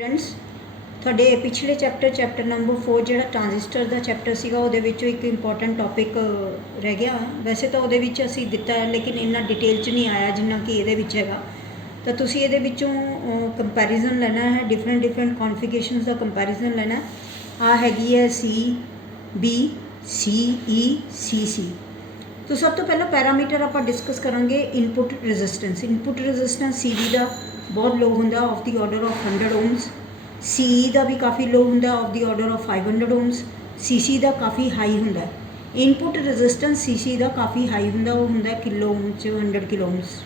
Students थोड़े पिछले chapter number 4 जो ट्रांजिस्टर का चैप्टर सीगा ਉਹਦੇ ਵਿੱਚੋਂ एक इंपॉर्टेंट टॉपिक रह गया। वैसे तो ਉਹਦੇ ਵਿੱਚ ਅਸੀਂ ਦਿੱਤਾ है लेकिन इन्ना डिटेल च नहीं आया जिन्ना कि ਇਹਦੇ ਵਿੱਚ ਹੈਗਾ। तो ਤੁਸੀਂ ਇਹਦੇ ਵਿੱਚੋਂ कंपैरिजन लेना है, डिफरेंट कॉन्फिगरेशनस का कंपैरिजन लेना। आ हैगी है सी बी सी ई सी सी। तो सब तो पहला पैरामीटर आप डिस्कस करांगे input resistance. Input resistance C B का बहुत लो होंदा of the order of 100 ohms, C E का भी काफ़ी लो होंदा of the order of 500 ohms, C C का काफ़ी हाई होंदा। इनपुट रेजिस्टेंस सी सी का काफ़ी हाई होंदा, वो होंदा किलो ओम च 100 किलो ओम्स।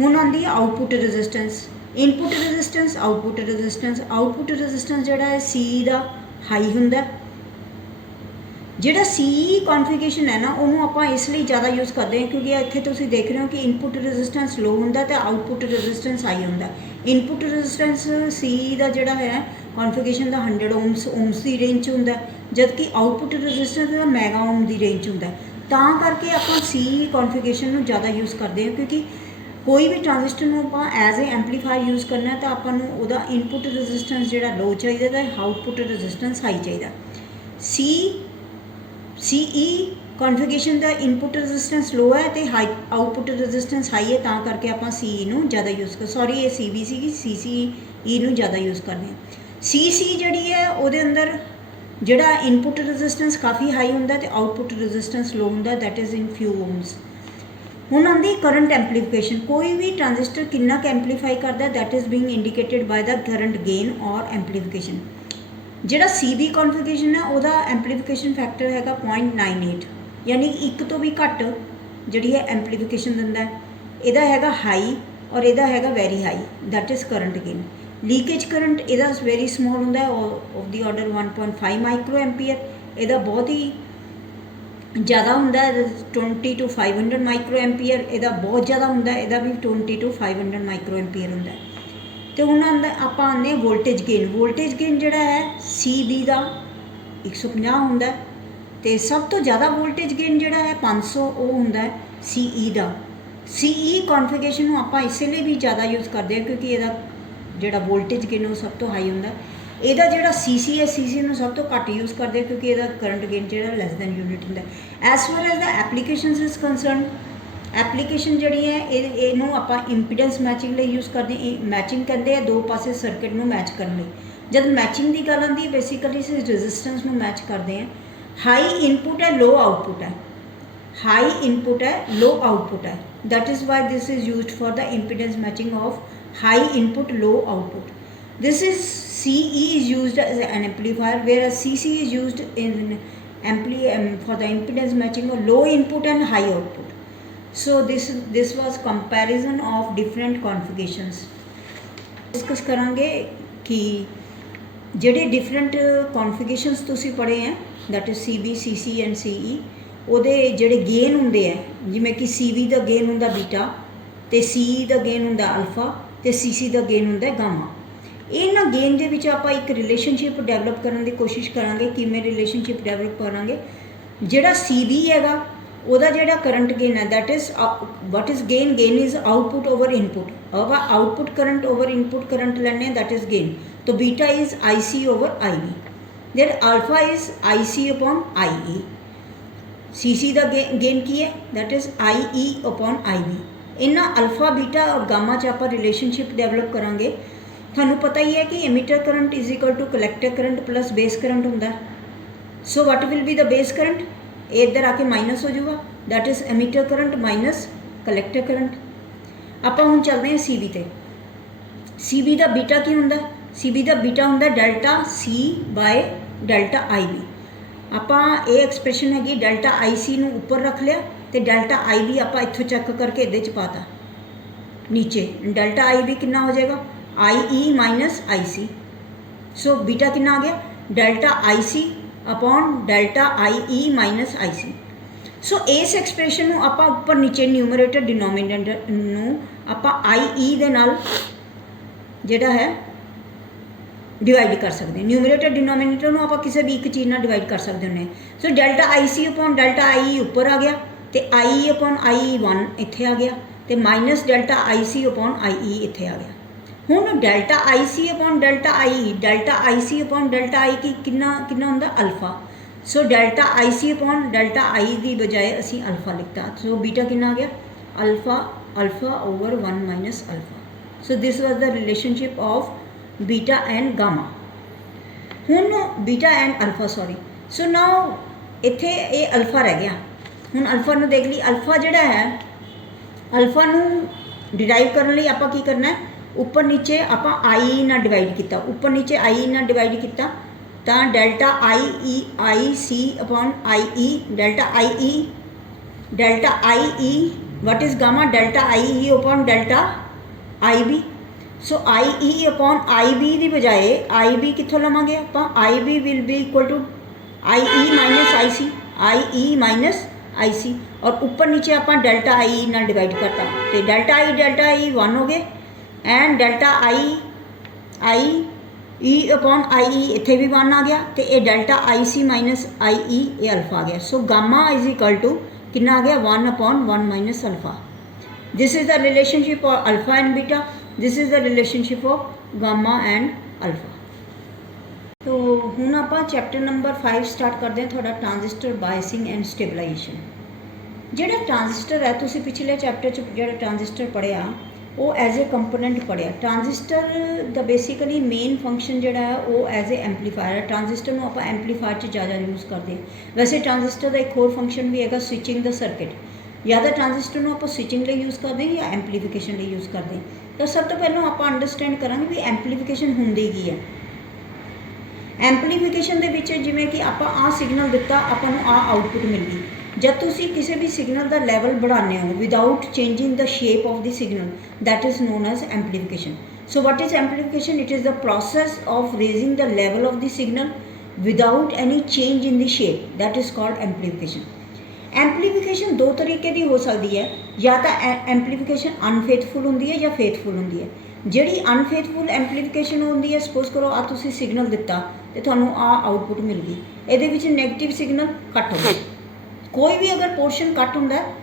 हुण आंदी है output resistance. Input resistance output resistance. Output resistance जिहड़ा है सी ई का हाई होंदा। जिहड़ा सी ई कॉन्फिगरेशन है ना उन्होंने आपां इसलिए ज़्यादा यूज़ करते हैं क्योंकि इत्थे तुसीं देख रहे हो कि इनपुट रेजिस्टेंस लो होंदा ते आउटपुट रेजिस्टेंस हाई होंदा। इनपुट रेजिस्टेंस सी ई का जिहड़ा है कॉन्फिगरेशन का 100 ओम्स की रेंज होंदा, जबकि आउटपुट रेजिस्टेंस का मैगा ओम की रेंज होंदा। तां करके आपां सी ई कॉन्फिगरेशन नूं ज़्यादा यूज़ करते हैं क्योंकि कोई भी ट्रांजिस्टर नूं आपां एज ए एंपलीफायर यूज़ करना तो आपां नूं उहदा इनपुट रेजिस्टेंस जिहड़ा लो चाहिए ते आउटपुट रेजिस्टेंस हाई चाहिए। सी ई कॉन्फिगरेशन का इनपुट रेजिस्टेंस लो है तो हाई आउटपुट रेजिस्टेंस हाई है, तां करके आप सी ई नूं ज़्यादा यूज़ कर सॉरी ये सी बी सी सी सी ई नूं ज़्यादा यूज़ करते हैं। सी सी जिहड़ी है उहदे अंदर जिहड़ा इनपुट रेजिस्टेंस काफ़ी हाई होंदा ते आउटपुट रेजिस्टेंस लो होंदा, that is in few ohms. हुण आंदी करंट एंपलीफिकेशन। कोई भी ट्रांजिस्टर कितना क एंपलीफाई करता है that is being indicated by the current gain और एंपलीफिकेशन। जिहड़ा सी बी कॉन्फिगरेशन है उहदा एंपलीफिकेशन फैक्टर हैगा 0.98, यानी एक तो भी घट जिहड़ी है एंपलीफिकेशन दिंदा है। इहदा हैगा हाई और इहदा हैगा very high, that is current gain. Leakage current इहदा वेरी स्मॉल होंदा है of the order 1.5 micro ampere. इहदा बहुत ही ज़्यादा होंदा है 20 to 500 माइक्रो एम्पीयर। इहदा बहुत ज़्यादा होंदा है, इहदा भी 20 to 500 माइक्रो एम्पीयर होंदा है। तो हुण आपां आने वोल्टेज गेन। वोल्टेज गेन जिहड़ा है सी बी का 150 होंदा है ते सब तो ज़्यादा वोल्टेज गेन जिहड़ा है 500 वो होंदा है सी ई का। सी ई कॉन्फिगरेशन नूं आपां इसलिए भी ज़्यादा यूज़ करते हैं क्योंकि इहदा जिहड़ा वोल्टेज गेन वो सब तो हाई होंदा है। इहदा जिहड़ा सी सी है सी सी नूं सब तो घट यूज़ करते हैं क्योंकि इहदा करंट गेन जिहड़ा लेस दैन यूनिट होंदा है। As far as the applications is concern, application जिहड़ी है इहनूं आपां इंपीडेंस मैचिंग लई यूज़ करते हैं। मैचिंग कहते हैं दो पासे सर्किट नूं मैच करने। जब मैचिंग की गल आती है बेसिकली इस रेजिस्टेंस नूं मैच करते हैं। हाई इनपुट है लो आउटपुट है, हाई इनपुट है लो आउटपुट है, that is why this is used for the impedance matching of high input low output. This is C E is used as an amplifier where C C is used in for the impedance matching of low input and high output. So this was comparison of different configurations. Discuss करांगे कि ਜਿਹੜੇ different configurations तुसीं पढ़े हैं that is C B C C and C E, ਉਹਦੇ ਜਿਹੜੇ gain ਹੁੰਦੇ ਆ ਜਿਵੇਂ ਕਿ ਸੀ ਬੀ ਦਾ ਗੇਨ ਹੁੰਦਾ ਬੀਟਾ ਤੇ ਸੀ ਈ ਦਾ ਗੇਨ ਹੁੰਦਾ ਅਲਫਾ ਤੇ ਸੀ ਸੀ ਦਾ ਗੇਨ ਹੁੰਦਾ ਗਾਮਾ। ਇਹਨਾਂ ਗੇਨ ਦੇ ਵਿੱਚ ਆਪਾਂ ਇੱਕ ਰਿਲੇਸ਼ਨਸ਼ਿਪ ਡਿਵੈਲਪ ਕਰਨ ਦੀ ਕੋਸ਼ਿਸ਼ ਕਰਾਂਗੇ। ਕਿਵੇਂ ਰਿਲੇਸ਼ਨਸ਼ਿਪ ਡਿਵੈਲਪ ਕਰਾਂਗੇ? ਜਿਹੜਾ ਸੀ ਬੀ ਹੈਗਾ ਉਹਦਾ ਜਿਹੜਾ ਕਰੰਟ ਗੇਨ ਹੈ that is what is gain? Gain is output over input. अगर output current over input current लेने दैट इज़ गेन। तो beta is I C over I B, then alpha is I C upon I E. C C का gain की है that is I E upon I B. इन्ना alpha beta और gamma च आप relationship develop करांगे। थानू पता ही है कि emitter current is equal to collector current plus base current होंदा। So what will be the base current? इधर आके माइनस हो जाऊगा, that is emitter current minus collector current. आप हुण चलते हैं सी बी ते। सी बी का बीटा की होंदा? सी बी का बीटा होंदा delta C by delta I B. आप ये एक्सप्रैशन हैगी डेल्टा आई सी नूं ऊपर रख लिया तो डेल्टा आई बी आप इत्थों चेक करके इहदे च पाता नीचे। डेल्टा आई बी कितना हो जाएगा? आई E minus I C. So beta कितना आ गया? Delta I C upon delta I E minus I C. So इस एक्सप्रैशन नूं आपां उपर नीचे न्यूमरेटर डिनोमीनेटर नूं आपां आई ई दे नाल जिहड़ा है डिवाइड कर सकते हैं। न्यूमरेटर डिनोमीनेटर नूं आपां किसी भी एक चीज़ नाल डिवाइड कर सकते हैं। So delta I C upon delta I E उपर आ गया तो आई ई अपॉन आई ई 1 इत्थे आ गया तो minus delta I C upon I E इत्थे आ गया। हुण delta I C upon delta I C upon delta I की कितना कितना होंदा alpha. So delta I C upon delta I की बजाय असी अल्फा लिखता। सो बीटा कितना आ गया alpha alpha over 1 minus alpha. So this was the relationship of beta and gamma. हुण beta and alpha sorry. So now इत्थे ये अल्फा रह गया। हुण अल्फा नूं देख ली। अल्फा जिहड़ा है अल्फा नूं डिराइव करने लई आपां की करना है उपर नीचे आपां आई ना डिवाइड किया उपर नीचे आई ना डिवाइड किया तो delta I C upon I E delta I E what is gamma delta I E upon delta I B. So I E upon I B की बजाय आई बी कितों लवांगे आप I B will be equal to I E minus I C और ऊपर नीचे आप delta आई ना डिवाइड करता तो डेल्टा आई 1 हो गए and delta I E upon I E इत्थे भी 1 आ गया तो ये डेल्टा आई सी माइनस आई ई ये अल्फा आ गया। So gamma is equal to कितना आ गया 1 upon 1 minus alpha. This is the relationship of alpha and beta. This is the relationship of gamma and alpha. तो हुण आपां चैप्टर नंबर 5 स्टार्ट करते हैं थोड़ा ट्रांजिस्टर बायसिंग एंड स्टेबलाइजेशन। जिहड़ा ट्रांजिस्टर है तुसीं पिछले चैप्टर च जिहड़ा ट्रांजिस्टर पढ़िया वो एज ए कंपोनेंट पढ़िया। ट्रांजिस्टर दा बेसिकली मेन फंक्शन जिहड़ा है वो एज ए एंपलीफायर है। ट्रांजिस्टर नूं आपां एंपलीफायर च ज़्यादा यूज़ करते हैं। वैसे ट्रांजिस्टर का एक होर फंक्शन भी है स्विचिंग द सर्किट। या तो ट्रांजिस्टर नूं आपां स्विचिंग लई यूज़ करते हैं या एंपलीफिकेशन लई यूज़ करते हैं। तो सब तो पहलों आपां अंडरस्टैंड करांगे भी एंपलीफिकेशन हुंदी की है। एंपलीफिकेशन दे विच जिवें कि आपां आ सिग्नल दिता आपां नूं आ आउटपुट मिल गई। जब तुसी किसी भी सिग्नल का लैवल बढ़ाने हो without changing the shape of the signal that is known as amplification. So what is amplification? It is the process of raising the level of the signal without any change in the shape that is called amplification. Amplification दो तरीके की हो सकती है। या तो एंपलीफिकेशन unfaithful होंदी है या फेथफुल होंदी है। जिहड़ी अनफेथफुल एंपलीफिकेशन होंदी है सपोज करो आ तुसी सिग्नल दिता तो तुहानूं आ आउटपुट मिल गई। इहदे विच नैगेटिव सिग्नल कट हो गया। कोई भी अगर पोर्शन कट होंदा है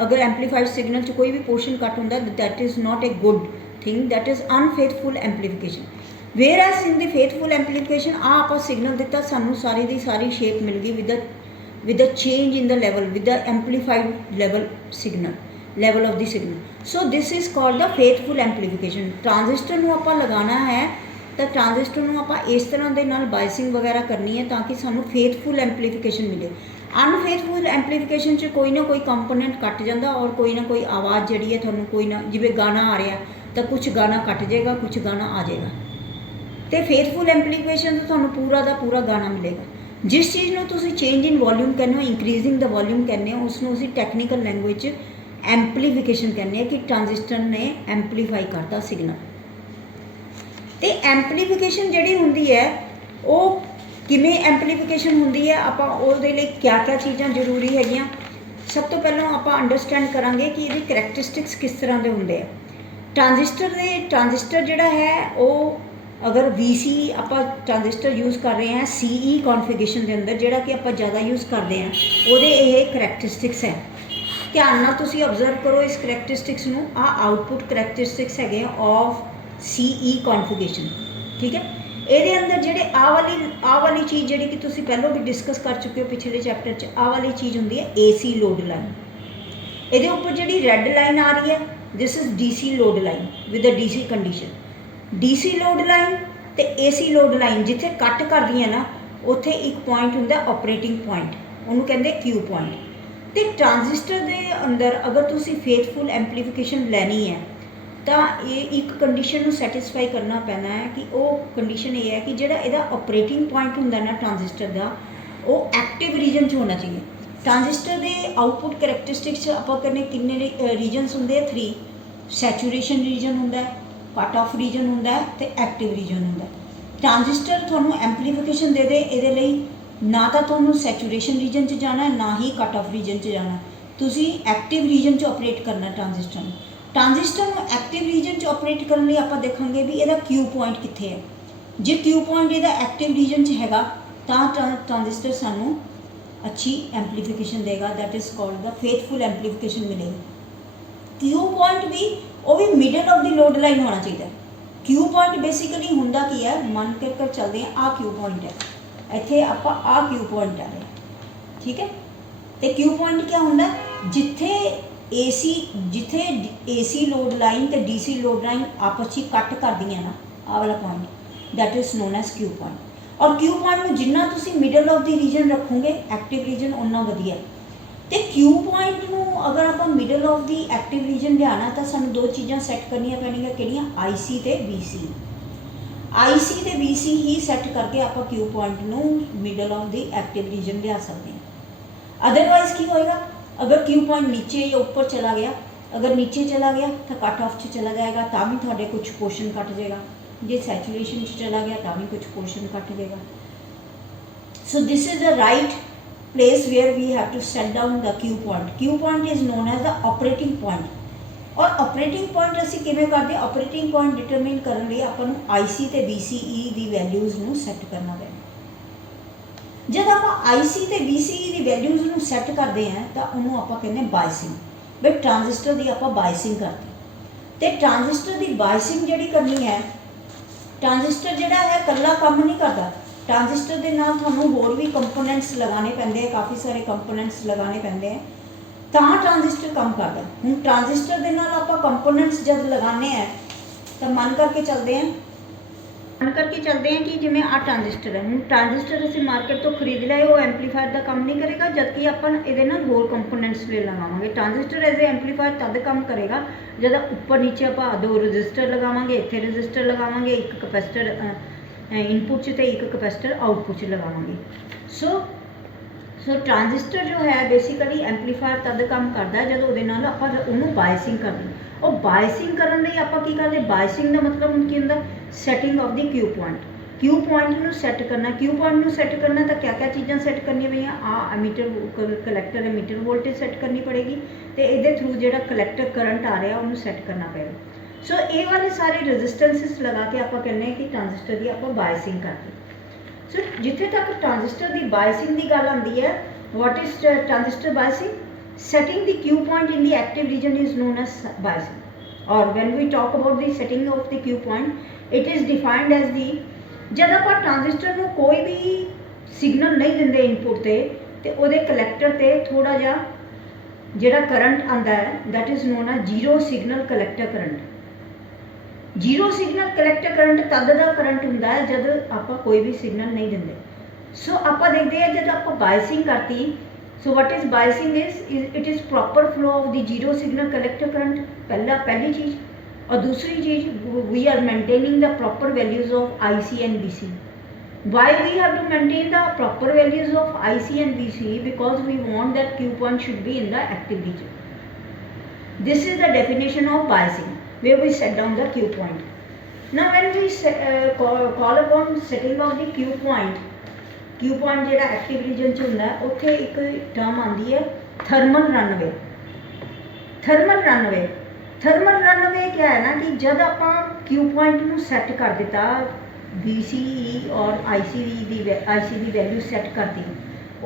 अगर एंपलीफाइड सिग्नल च कोई भी पोर्शन कट होंदा है that is not a good thing that is unfaithful amplification. Whereas in the faithful amplification आ आप सिग्नल दिता सानू सारी दी सारी शेप मिल गई with the change in the level with the amplified level signal level of the signal. So this is called the faithful amplification. Transistor नूं आपां लगाना है तो ट्रांजिस्टर नूं आपां इस तरह दे नाल बायसिंग वगैरह करनी है ताकि सानू फेथफुल एंपलीफिकेशन मिले। अनफेथफुल एंपलीफिकेशन च कोई ना कोई कंपोनेंट कट जाता और कोई ना कोई आवाज़ जी है थोड़ा कोई ना जिवें गाना आ रहा तो कुछ गाना कट जाएगा कुछ गाना आ जाएगा। तो फेथफुल एंपलीफिकेशन तो थोड़ा पूरा का पूरा गाना मिलेगा। जिस चीज़ में तुम चेंज इन वॉल्यूम कहने हो इंक्रीजिंग द वॉल्यूम कहने उसनों असीं टैक्नीकल लैंग्वेज एंपलीफिकेशन कहने कि ट्रांजिस्टर ने एंपलीफाई करता सिग्नल। तो एंपलीफिकेशन जिहड़ी हुंदी है वो किमें एंपलीफिकेशन हुंदी है आपां उहदे लई क्या क्या चीज़ां जरूरी हैगियां। सब तो पहलों आपां अंडरस्टैंड करांगे कि इहदी करैक्टरिस्टिक्स किस तरह दे हुंदे आ। ट्रांजिस्टर जिहड़ा है वो अगर VC आपां ट्रांजिस्टर यूज़ कर रहे हैं CE कॉन्फिगरेशन के अंदर जिहड़ा कि आपां ज़्यादा यूज़ करते हैं उहदे ये करैक्टरिस्टिक्स है। ध्यान नाल तुसीं ऑब्जर्व करो इस करैक्टरिस्टिक्स नूं। आ आउटपुट करैक्टरिस्टिक्स है ऑफ CE कॉन्फिगरेशन। ठीक है। ये अंदर जेडे आ वाली चीज़ जी कि तुसीं पहलों भी डिस्कस कर चुके हो पिछले चैप्टर च आ वाली चीज़ होंदी है AC लोड लाइन। ये उपर जी रैड लाइन आ रही है this is DC load line with the DC condition. DC load line तो AC लोड लाइन जिथे कट कर दी है ना उत्थे एक पॉइंट होंदा ऑपरेटिंग पॉइंट उन्होंने कहते Q पॉइंट। तो ट्रांजिस्टर के अंदर अगर तुसीं फेथफुल एंपलीफिकेशन लैनी है तो ये एक कंडीशन सैटिस्फाई करना पैना है कि वो कंडीशन ये है कि जिहड़ा इहदा ऑपरेटिंग पॉइंट हुंदा ना ट्रांजिस्टर का वो एक्टिव रीजन च होना चाहिए। ट्रांजिस्टर के आउटपुट करैक्टरिस्टिक्स आपां करने किन्ने रीजनस होंदे 3 सैचुरेशन रीजन होंदा है कट ऑफ रीजन होंदा है तो एक्टिव रीजन होंदा है। ट्रांजिस्टर तुहानूं एंपलीफिकेशन दे दे इहदे लई ना तो तुहानूं सैचुरेशन रीजन च जाना है ना ही कट ऑफ रीजन च जाना। तुसीं एक्टिव रीजन च ऑपरेट करना ट्रांजिस्टर ट्रांजिस्टर में एक्टिव रीजन च ऑपरेट करने लिए आप देखेंगे भी यदा Q पॉइंट कितने है। जो Q पॉइंट यदा एक्टिव रीजन च हैगा तो ट्रांजिस्टर सानू अच्छी एंपलीफिकेशन देगा that is called the faithful amplification मिलेगी। Q पॉइंट भी वो भी middle of the load line होना चाहिए। क्यू पॉइंट बेसिकली हुंदा की है, मन कर चलते हैं आ क्यू पॉइंट है, इत्थे आपां आ क्यू पॉइंट आ रहे, ठीक है। तो क्यू पॉइंट क्या हुंदा, जिथे एसी लोड लाइन तो डीसी लोड लाइन आपस में कट कर दी ना, आ वाला point, that is known as Q point. और क्यू पॉइंट में जिन्ना तुसी मिडल ऑफ द रीजन रखोगे एक्टिव रीजन उन्ना वधिया। तो क्यू पॉइंट नू अगर आप middle of the active region लियाना तो सानू दो चीज़ां सैट करनियां पैणगियां, किहड़ियां, आईसी ते बीसी। आईसी ते बीसी ही सैट करके आप क्यू पॉइंट नू middle of the active reason लिया सकते हैं। अदरवाइज की होएगा, अगर क्यू पॉइंट नीचे या ऊपर चला गया, अगर नीचे चला गया तो कट ऑफ च चला जाएगा, ता भी थोड़े कुछ पोर्शन कट जाएगा, जे सैचुरेशन चला गया ता भी कुछ पोर्शन कट जाएगा। So this is the right place where we have to set down the Q point. Q point is known as the operating point. और ऑपरेटिंग पॉइंट असी किवें करते, ऑपरेटिंग पॉइंट डिटरमिन करने लिए आपां नूं आईसी ते बीसीई दी वैल्यूज़ नूं सैट करना पैंदा। जब आप आईसी ते बीसीई दी वैल्यूज़ नूं सैट करते हैं तो उन्होंने आप कहते बायसिंग, बट ट्रांजिस्टर की आप बायसिंग करते। तो ट्रांजिस्टर की बायसिंग जिहड़ी करनी है, ट्रांजिस्टर जिहड़ा है कल्ला काम नहीं करता, ट्रांजिस्टर के नाल तुहानूं होर भी कंपोनेंट्स लगाने पैंदे हैं, काफ़ी सारे कंपोनेंट्स लगाने पैंदे हैं तां ट्रांजिस्टर काम करता। हुण ट्रांजिस्टर के नाल आप कंपोनेंट्स जब लगाने हैं तो मन करके चलते हैं कि जिवें आ ट्रांजिस्टर है, हुण ट्रांजिस्टर असीं मार्केट तो खरीद लिया, वो एंपलीफायर का काम नहीं करेगा, जबकि आपां इहदे नाल होर कंपोनेंट्स ले लगावांगे। ट्रांजिस्टर एज ए एंपलीफायर तद काम करेगा जब ऊपर नीचे आपां दो रजिस्टर लगावांगे, इत्थे रजिस्टर लगावांगे, एक कैपेसिटर इनपुट च ते एक कैपेसिटर आउटपुट च लगावांगे। सो ट्रांजिस्टर जो है बेसिकली एंपलीफायर तद काम करता है जब उहदे नाल आपां उहनूं बायसिंग करदे। और बायसिंग करन लई आपां की करदे, बायसिंग का मतलब हुण की हुंदा, setting of the Q point. Q point नूं सैट करना, क्यू पॉइंट नूं सैट करना तो क्या क्या चीज़ां सैट करनी पईयां, आ emitter collector emitter voltage set करनी पड़ेगी, तो ये थ्रू जो कलैक्टर करंट आ रहा उन्होंने सैट करना पेगा। सो ये वाले सारे रजिस्टेंसिस लगा के आप कहने कि ट्रांजिस्टर की आप बायसिंग करते। सो जिथे तक ट्रांजिस्टर की बायसिंग की गल आती है, what is transistor biasing, setting the Q point in the active region is known as biasing. और when we talk about the setting of the Q point, it is defined as the, जब आप transistor को कोई भी signal नहीं देंगे input से, तो वो कलैक्टर से थोड़ा जा जिहड़ा करंट आता है that is known as zero signal collector current. Zero signal collector current तद का करंट हुंदा है जब आप कोई भी सिग्नल नहीं देंगे। सो आप देखते हैं जब आप बायसिंग करती, so what is biasing is it is proper flow of the zero signal collector current, पहली चीज़। और दूसरी चीज़, we are maintaining the proper values of IC and VC. Why we have to maintain the proper values of IC and VC, because we want that Q point should be in the active region. This is the definition of biasing, where we set down the Q point. Now when we call upon setting of the Q point जेड़ा active region च हुंदा है, उत्थे एक term आंदी है thermal runaway. Thermal runway क्या है ना कि जब आप Q point नूं सैट कर दिता, BCE और IC दी वैल्यू सैट कर दी,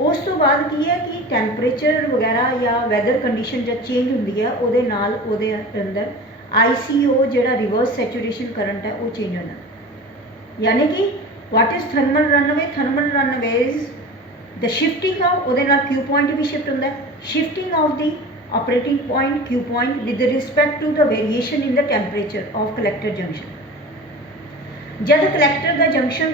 उस तो बाद की है कि टैंपरेचर वगैरह या वैदर कंडीशन जब चेंज होंदी है, उहदे नाल उहदे अंदर ICO जो रिवर्स सैचुरेशन करंट है वो चेंज होना। यानी कि what is thermal runaway, thermal runaway is the shifting of उहदे नाल क्यू पॉइंट भी शिफ्ट होंदा है, shifting of the operating point Q point with respect to the variation in the temperature of collector junction. जब collector का junction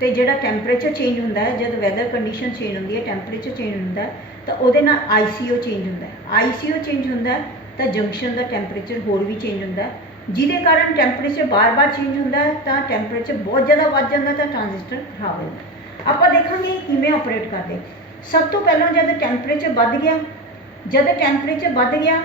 ते जिहड़ा temperature change होंदा है, जब वैदर कंडीशन चेंज होंदी है, टैंपरेचर चेंज होंदा है, तो उहदे नाल ICO चेंज होंदा है। ICO चेंज होंदा है तो जंक्शन का टैंपरेचर होर भी चेंज होंदा है, जिहदे कारण टैंपरेचर बार बार चेंज होंदा है, तो टैंपरेचर बहुत ज़्यादा बढ़ जाता तो ट्रांजिस्टर खराब हो जाता। आप देखेंगे किवें ऑपरेट करते। सब तो पहले जब टैंपरेचर बढ़ गया,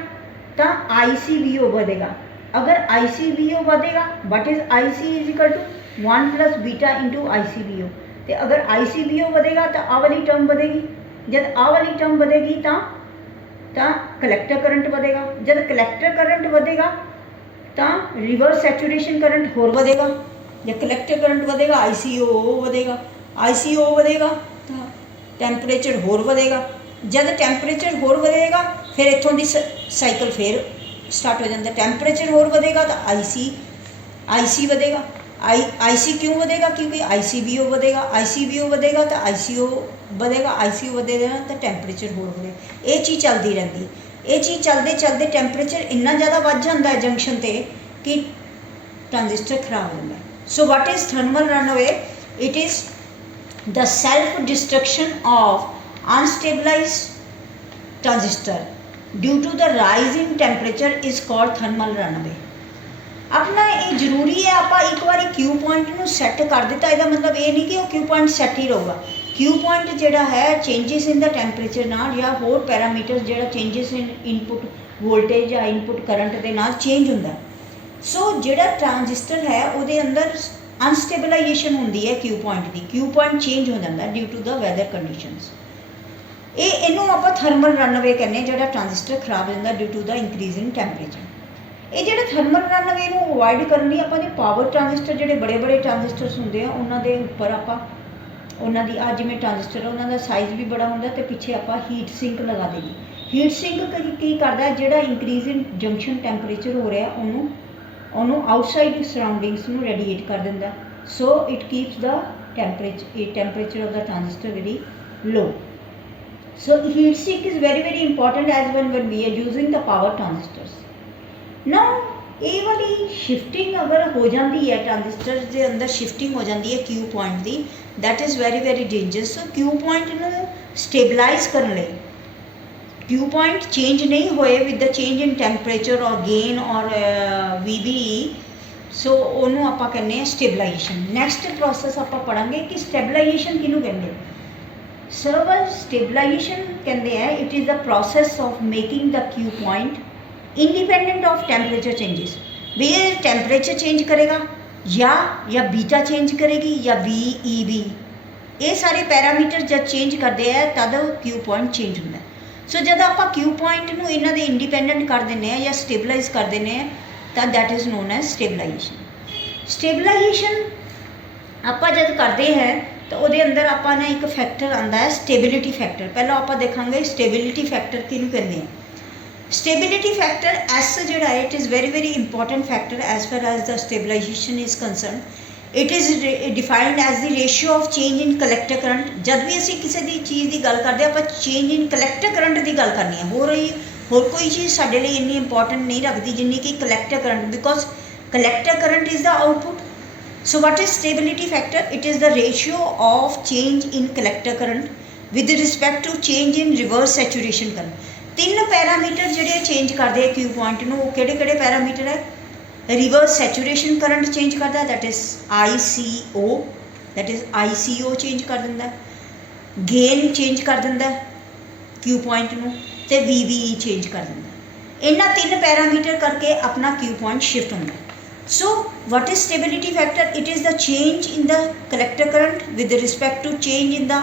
तो ICVO बढ़ेगा। अगर ICVO बढ़ेगा, what is IC is equal to 1 + beta into ICVO। तो अगर ICVO बढ़ेगा तो आ वाली टर्म बढ़ेगी, जब आ वाली टर्म बढ़ेगी तो कलैक्टर करंट बढ़ेगा, जब कलैक्टर करंट बढ़ेगा तो रिवर्स सैचुरेशन करंट होर बढ़ेगा, जब कलैक्टर करंट बढ़ेगा ICO बढ़ेगा तो टैंपरेचर होर बढ़ेगा, जब टैंपरेचर होर बढ़ेगा फिर इत्थों दी साइकिल फिर स्टार्ट हो जाता। टैंपरेचर होर बढ़ेगा तो IC IC ਵਧੇਗਾ। IC क्यों ਵਧੇਗਾ? क्योंकि ICBO ਵਧੇਗਾ। ICBO ਵਧੇਗਾ ਤਾਂ ICO ਵਧੇਗਾ। ICO ਵਧੇਗਾ ਤਾਂ ਟੈਂਪਰੇਚਰ ਹੋਰ ਵਧੇਗਾ। ਇਹ ਚੀਜ਼ ਚੱਲਦੀ ਰਹਿੰਦੀ। ਇਹ ਚੀਜ਼ ਚੱਲਦੇ ਚੱਲਦੇ ਟੈਂਪਰੇਚਰ ਇੰਨਾ ਜ਼ਿਆਦਾ ਵੱਧ ਜਾਂਦਾ ਹੈ ਜੰਕਸ਼ਨ 'ਤੇ ਕਿ ਟ੍ਰਾਂजिस्टर ਖਰਾਬ ਹੋ ਜਾਂਦਾ। So what is thermal runaway? It is the self destruction of unstabilized transistor due to the rise in temperature is called thermal runaway। अपना ये जरूरी है आप एक बार क्यू पॉइंट ਨੂੰ ਸੈੱਟ ਕਰ ਦਿੱਤਾ, ਇਹਦਾ ਮਤਲਬ ਇਹ ਨਹੀਂ ਕਿ ਉਹ क्यू पॉइंट ਸੈੱਟ ਹੀ ਰਹੂਗਾ। क्यू पॉइंट ਜਿਹੜਾ ਹੈ ਚੇਂजेस ਇਨ ਦਾ ਟੈਂਪਰੇਚਰ ਨਾਲ ਜਾਂ ਹੋਰ ਪੈਰਾਮੀਟਰ ਜਿਹੜਾ ਚੇਂजेस ਇਨ ਇਨਪੁਟ ਵੋਲਟੇਜ ਜਾਂ ਇਨਪੁਟ ਕਰੰਟ ਦੇ ਨਾਲ ਚੇਂਜ ਹੁੰਦਾ। ਸੋ ਜਿਹੜਾ ਟ੍ਰਾਂजिस्टर ਹੈ ਉਹਦੇ ਅੰਦਰ ਅਨਸਟੇਬਲਾਈਜੇਸ਼ਨ ਹੁੰਦੀ ਹੈ क्यू पॉइंट ਦੀ। क्यू पॉइंट ਚੇਂਜ ਹੋ ਜਾਂਦਾ due to the weather conditions. ਇਹਨੂੰ ਆਪਾਂ ਥਰਮਲ ਰਨਅਵੇ ਕਹਿੰਦੇ ਹਾਂ, ਜਿਹੜਾ ਟ੍ਰਾਂजिस्टर ਖਰਾਬ ਹੋ ਜਾਂਦਾ ਡਿਊ ਟੂ ਦਾ ਇੰਕਰੀਜ਼ਿੰਗ ਟੈਂਪਰੇਚਰ। ਇਹ ਜਿਹੜਾ ਥਰਮਲ ਰਨਅਵੇ ਨੂੰ ਅਵੋਇਡ ਕਰਨ ਲਈ ਆਪਾਂ ਦੇ ਪਾਵਰ ਟ੍ਰਾਂजिस्टर ਜਿਹੜੇ ਬੜੇ ਬੜੇ ਟ੍ਰਾਂजिस्टर्स ਹੁੰਦੇ ਆ ਉਹਨਾਂ ਦੇ ਉੱਪਰ ਆਪਾਂ ਉਹਨਾਂ ਦੀ ਜਿਵੇਂ ਟ੍ਰਾਂजिस्टर ਉਹਨਾਂ ਦਾ ਸਾਈਜ਼ ਵੀ ਬੜਾ ਹੁੰਦਾ ਅਤੇ ਪਿੱਛੇ ਆਪਾਂ ਹੀਟ ਸਿੰਕ ਲਗਾ ਦੇਣੀ। ਹੀਟ ਸਿੰਕ ਕੀ ਕਰਦਾ, ਜਿਹੜਾ ਇੰਕਰੀਜ਼ਿੰਗ ਜੰਕਸ਼ਨ ਟੈਂਪਰੇਚਰ ਹੋ ਰਿਹਾ ਉਹਨੂੰ ਆਊਟਸਾਈਡ ਸਰਾਊਂਡਿੰਗਸ ਨੂੰ ਰੇਡੀਏਟ ਕਰ ਦਿੰਦਾ। So it keeps the temperature of the transistor very low। So heat sink is very very important as when we are using the power transistors। Now ਇਹ ਵਾਲੀ shifting ਅਗਰ ਹੋ ਜਾਂਦੀ ਹੈ ਟ੍ਰਾਂजिस्टर ਦੇ ਅੰਦਰ ਸ਼ਿਫਟਿੰਗ ਹੋ ਜਾਂਦੀ ਹੈ Q point the, that is very very dangerous। So Q पॉइंट ਨੂੰ ਸਟੇਬਲਾਈਜ਼ ਕਰਨ ਲਈ क्यू पॉइंट चेंज नहीं होए with the change in temperature और गेन और VBE, सो ਉਹਨੂੰ ਆਪਾਂ ਕਹਿੰਦੇ ਹਾਂ ਸਟੇਬਲਾਈਜੇਸ਼ਨ। ਨੈਕਸਟ ਪ੍ਰੋਸੈਸ ਆਪਾਂ ਪੜਾਂਗੇ ਕਿ ਸਟੇਬਲਾਈਜੇਸ਼ਨ ਕਿਹਨੂੰ ਕਹਿੰਦੇ। ਸਰਵਰ ਸਟੇਬਲਾਈਜੇਸ਼ਨ ਕਹਿੰਦੇ ਆ it is the process of making the Q point independent of temperature changes. भी ये टेम्परेचर चेंज करेगा या बीटा चेंज करेगी या VEB, ये सारे पैरामीटर जब चेंज करते हैं तद क्यू पॉइंट चेंज होंगे। सो जब आप क्यू पॉइंट ਨੂੰ ਇਹਨਾਂ ਦੇ ਇੰਡੀਪੈਂਡੈਂਟ ਕਰ ਦਿੰਦੇ ਆ ਜਾਂ ਸਟੇਬਲਾਈਜ਼ ਕਰ ਦਿੰਦੇ ਆ ਤਾਂ ਦੈਟ ਇਜ਼ ਨੋਨ ਐਜ਼ ਸਟੇਬਲਾਈਜੇਸ਼ਨ। ਸਟੇਬਲਾਈਜੇਸ਼ਨ ਆਪਾਂ ਜਦ ਕਰਦੇ ਹੈ ਤਾਂ ਉਹਦੇ ਅੰਦਰ ਆਪਾਂ ਨੇ ਇੱਕ ਫੈਕਟਰ ਆਉਂਦਾ ਹੈ ਸਟੇਬਿਲਿਟੀ ਫੈਕਟਰ। ਪਹਿਲਾਂ ਆਪਾਂ ਦੇਖਾਂਗੇ ਸਟੇਬਿਲਿਟੀ ਫੈਕਟਰ ਕਿਹਨੂੰ ਕਹਿੰਦੇ ਆ। स्टेबिलिटी फैक्टर एस जोड़ा है it is very very important factor as far as the stabilization is concern. It is defined as the ratio of change in collector current. जब भी असी किसी दी चीज़ की गल करते आप चेंज इन कलैक्टर करंट की गल करनी है, हो रही होर कोई चीज़ साढ़े लिए इन्नी इंपॉर्टेंट नहीं रखती जिन्नी कि collector current, because collector current is the output. So what is stability factor? It is the ratio of change in collector current with respect to change in reverse saturation current. तीन parameter ਜਿਹੜੇ change ਕਰਦੇ ਆ क्यू पॉइंट ਨੂੰ, ਉਹ ਕਿਹੜੇ parameter ਹੈ? ਰਿਵਰਸ ਸੈਚੂਰੇਸ਼ਨ ਕਰੰਟ ਚੇਂਜ ਕਰਦਾ, that is ICO, that is ICO change ਕਰ ਦਿੰਦਾ, ਗੇਨ ਚੇਂਜ ਕਰ ਦਿੰਦਾ क्यू पॉइंट ਨੂੰ, ਤੇ VBE ਚੇਂਜ ਕਰ ਦਿੰਦਾ। ਇਹਨਾਂ ਤਿੰਨ ਪੈਰਾਮੀਟਰ ਕਰਕੇ ਆਪਣਾ क्यू पॉइंट शिफ्ट ਹੁੰਦਾ। So what is stability factor? It is the change in the collector current with respect to change in the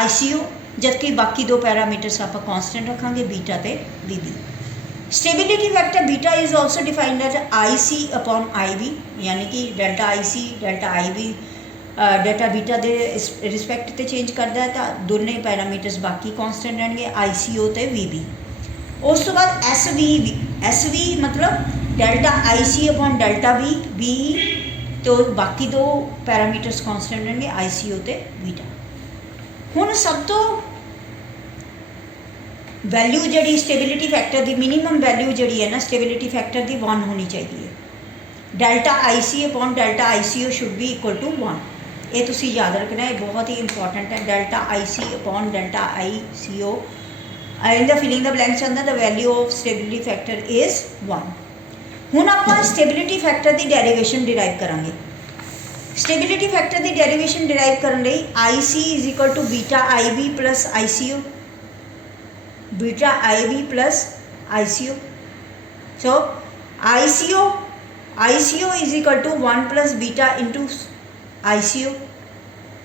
ICO, जबकि बाकी दो पैरामीटर्स आप कॉन्स्टेंट रखेंगे बीटा ते VB। Stability factor beta is also defined as IC upon IB, यानी कि delta IC delta IB delta beta के respect ते चेंज करता है, तो दोनों पैरामीटर्स बाकी कॉन्स्टेंट रहेंगे ICO ते VB। उस तो बाद SV मतलब delta IC upon delta B, तो बाकी दो पैरामीटर्स कॉन्स्टेंट रहेंगे ICO ते बीटा। ਹੁਣ ਸਭ ਤੋਂ ਵੈਲਿਊ ਜਿਹੜੀ ਸਟੇਬਿਲਿਟੀ ਫੈਕਟਰ ਦੀ ਮਿਨੀਮਮ ਵੈਲਿਊ ਜਿਹੜੀ ਹੈ ਨਾ ਸਟੇਬਿਲਿਟੀ ਫੈਕਟਰ ਦੀ 1 ਹੋਣੀ ਚਾਹੀਦੀ ਹੈ। Delta IC upon delta ICO should be equal to 1। ਇਹ ਤੁਸੀਂ ਯਾਦ ਰੱਖਣਾ, ਇਹ ਬਹੁਤ ਹੀ ਇੰਪੋਰਟੈਂਟ ਹੈ। Delta IC upon delta ICO in the filling the blanks ਅੰਦਰ the value of stability factor is 1। ਹੁਣ ਆਪਾਂ ਸਟੇਬਿਲਿਟੀ ਫੈਕਟਰ ਦੀ ਡੈਰੀਵੇਸ਼ਨ ਡਿਰਾਈਵ ਕਰਾਂਗੇ। स्टेबिलिटी फैक्टर की डेरिवेशन डिराइव करने IC is equal to beta IB plus ICO, beta IB plus ICO। So ICO is equal to 1 plus beta into ICO,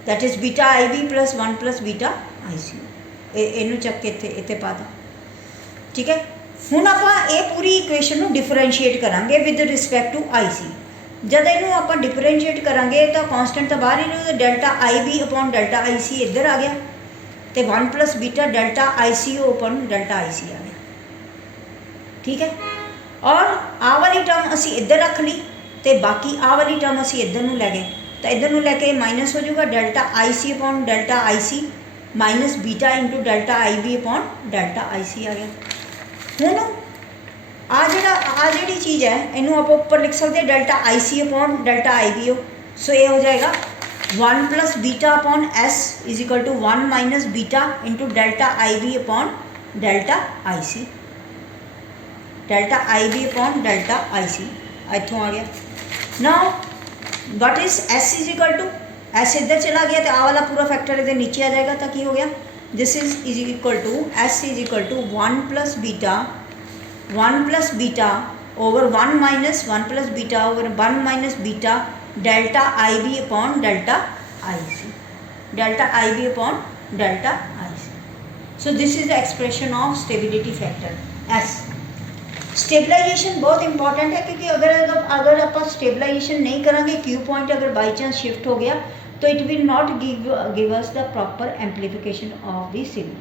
that is beta IB plus 1 plus beta ICO। इनू चक के इतने पा दा, ठीक है। हुण आपां ये पूरी इक्वेशन नू डिफरेंशिएट करांगे विद रिस्पैक्ट टू IC। जब इनू आप डिफरेंशिएट करांगे तो कॉन्स्टेंट तो बाहर ही नहीं, delta IB upon delta IC इधर आ गया, तो 1 plus beta delta ICO upon delta IC आ गया, ठीक है। और आ वाली टर्म असी इधर रख ली तो बाकी आ वाली टर्म असी इधर नूं लै गए, तो इधर नूं लैके माइनस हो जाऊगा delta I C upon delta I C minus beta into delta I B upon delta I C आ गया। हुण आ जिहड़ी चीज़ है इनू आप उपर लिख सकते हैं delta I C upon delta I B O. So ये हो जाएगा 1 plus beta upon S is equal to 1 minus beta into delta I B upon delta I C, delta I B upon delta I C इतों आ गया। Now what is S is equal to, S इधर चला गया तो आ वाला पूरा factor इधर नीचे आ जाएगा, तो की हो गया this is equal to S is equal to 1 plus beta over 1 plus beta over 1 minus beta delta I B upon delta I C, delta I B upon delta I C. So this is the expression of stability factor S. Stabilization बहुत important है क्योंकि अगर आप stabilization नहीं करांगे, Q point अगर by chance shift हो गया तो it will not give us the proper amplification of the signal.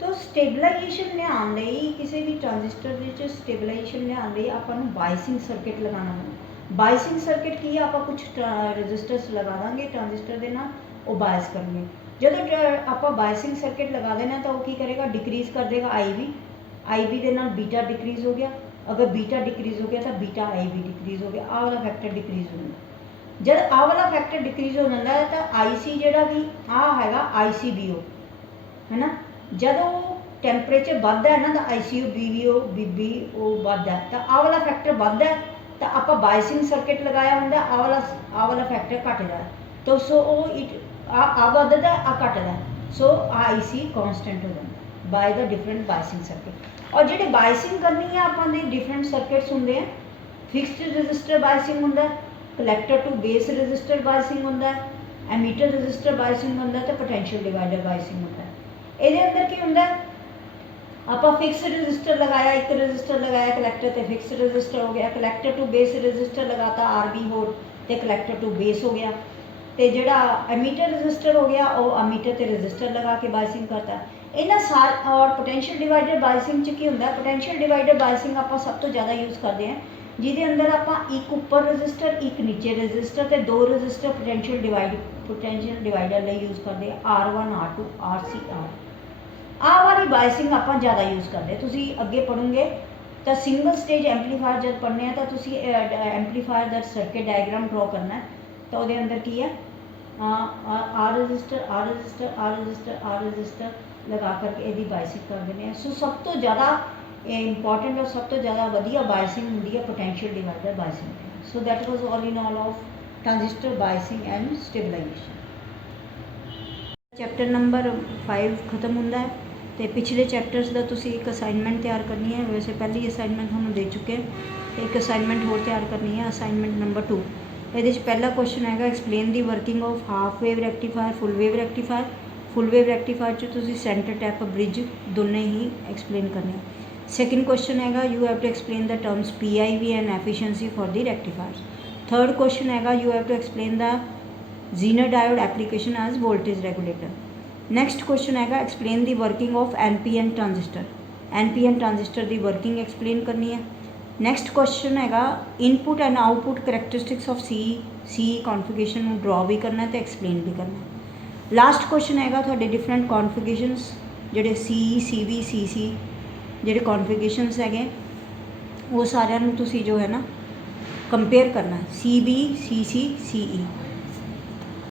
तो स्टेबलाइजेशन लियाउण लई किसी भी ट्रांजिस्टर विच स्टेबलाइजेशन लियाउण लई आपां नूं बायसिंग सर्किट लगाना होगा। बायसिंग सर्किट की आप कुछ रजिस्टर्स लगा देंगे ट्रांजिस्टर के नाल, वो बायस करेंगे। जब आप बायसिंग सर्किट लगा देना तो वो की करेगा, डिक्रीज कर देगा आई बी के नाल बीटा डिक्रीज हो गया, अगर बीटा डिक्रीज हो गया तो बीटा आई बी डिक्रीज हो गया, आ वाला फैक्टर डिक्रीज हो जाता। जब आ वाला फैक्टर डिक्रीज हो जाता है तो आई सी जोड़ा भी आ हैगा आई सी बी ओ है ना, जो टैंपरेचर बढ़ता है ना तो आई सी ओ बी ओ बढ़ता है, तो आ वाला फैक्टर बढ़ता है तो आप बायसिंग सर्किट लगाया होंगे, आ वाला फैक्टर घटता है, तो सो आ बढ़ता आ घटता है, सो आई सी कॉन्सटेंट हो जाता by the different biasing circuit. और जो बायसिंग करनी है अपने डिफरेंट सर्किट्स होंगे हैं, फिक्सड रजिस्टर बायसिंग होंगे, collector to base resistor biasing होंगे, एमीटर रजिस्टर बायसिंग होंगे, तो पोटेंशियल डिवाइडर बायसिंग होता है। ये अंदर की होंगे आप फिक्सड रजिस्टर लगाया, एक रजिस्टर लगाया कलैक्टर तो फिक्सड रजिस्टर हो गया, कलैक्टर टू बेस रजिस्टर लगाता आर बी होर तो कलैक्टर टू बेस हो गया, तो जोड़ा एमीटर रजिस्टर हो गया वो एमीटर तो रजिस्टर लगा के बायसिंग करता है। इन्हां सार और पोटेंशियल डिवाइडर बायसिंग की होंगे, पोटेंशियल डिवाइडर बायसिंग आप सब तो ज़्यादा यूज़ करते हैं जिहदे अंदर आप एक उपर रजिस्टर एक नीचे रजिस्टर तो दो रजिस्टर पोटेंशियल डिवाइडर लिए यूज़ करते हैं, R1 R2 RC R। आ वाली बायसिंग आप ज़्यादा यूज़ करते, तुसी अगे पढ़ोगे तो सिंगल स्टेज एम्पलीफायर जब पढ़ने हैं तो तुसी एम्पलीफायर का सर्किट डायग्राम ड्रॉ करना है, तो वो अंदर की है R resistor R resistor R resistor R resistor लगा करके यदि बायसिंग कर देने हैं। सो सब तो ज़्यादा इंपॉर्टेंट और सब तो ज़्यादा वधिया बायसिंग होंगी है potential divider biasing. So that was all in all of transistor biasing and stabilization. Chapter number 5 खत्म होंदा है, तो पिछले चैप्टर्स का तुसी एक असाइनमेंट तैयार करनी है, वैसे पहली असाइनमेंट हम दे चुके हैं, एक असाइनमेंट होर तैयार करनी है, असाइनमेंट नंबर 2। ये पहला क्वेश्चन है explain the working of half wave rectifier full wave rectifier. Full wave rectifier तुसी सेंटर टैप ब्रिज दोनों ही एक्सप्लेन करने। सैकेंड क्वेश्चन है you have to explain the terms PIV and efficiency for the rectifiers. Third question है you have to explain the zener diode application as voltage regulator. Next question है explain the working of NPN transistor. NPN transistor की working explain करनी है। Next question है input and output characteristics of C configuration draw भी करना तो explain भी करना। लास्ट क्वेश्चन है थोड़े डिफरेंट कॉन्फिगरेशनस जोड़े CB CC जोड़े कॉन्फिगरेशनस है वो सारिਆਂ ਨੂੰ ਤੁਸੀਂ जो है ना कंपेयर करना CB CC CE।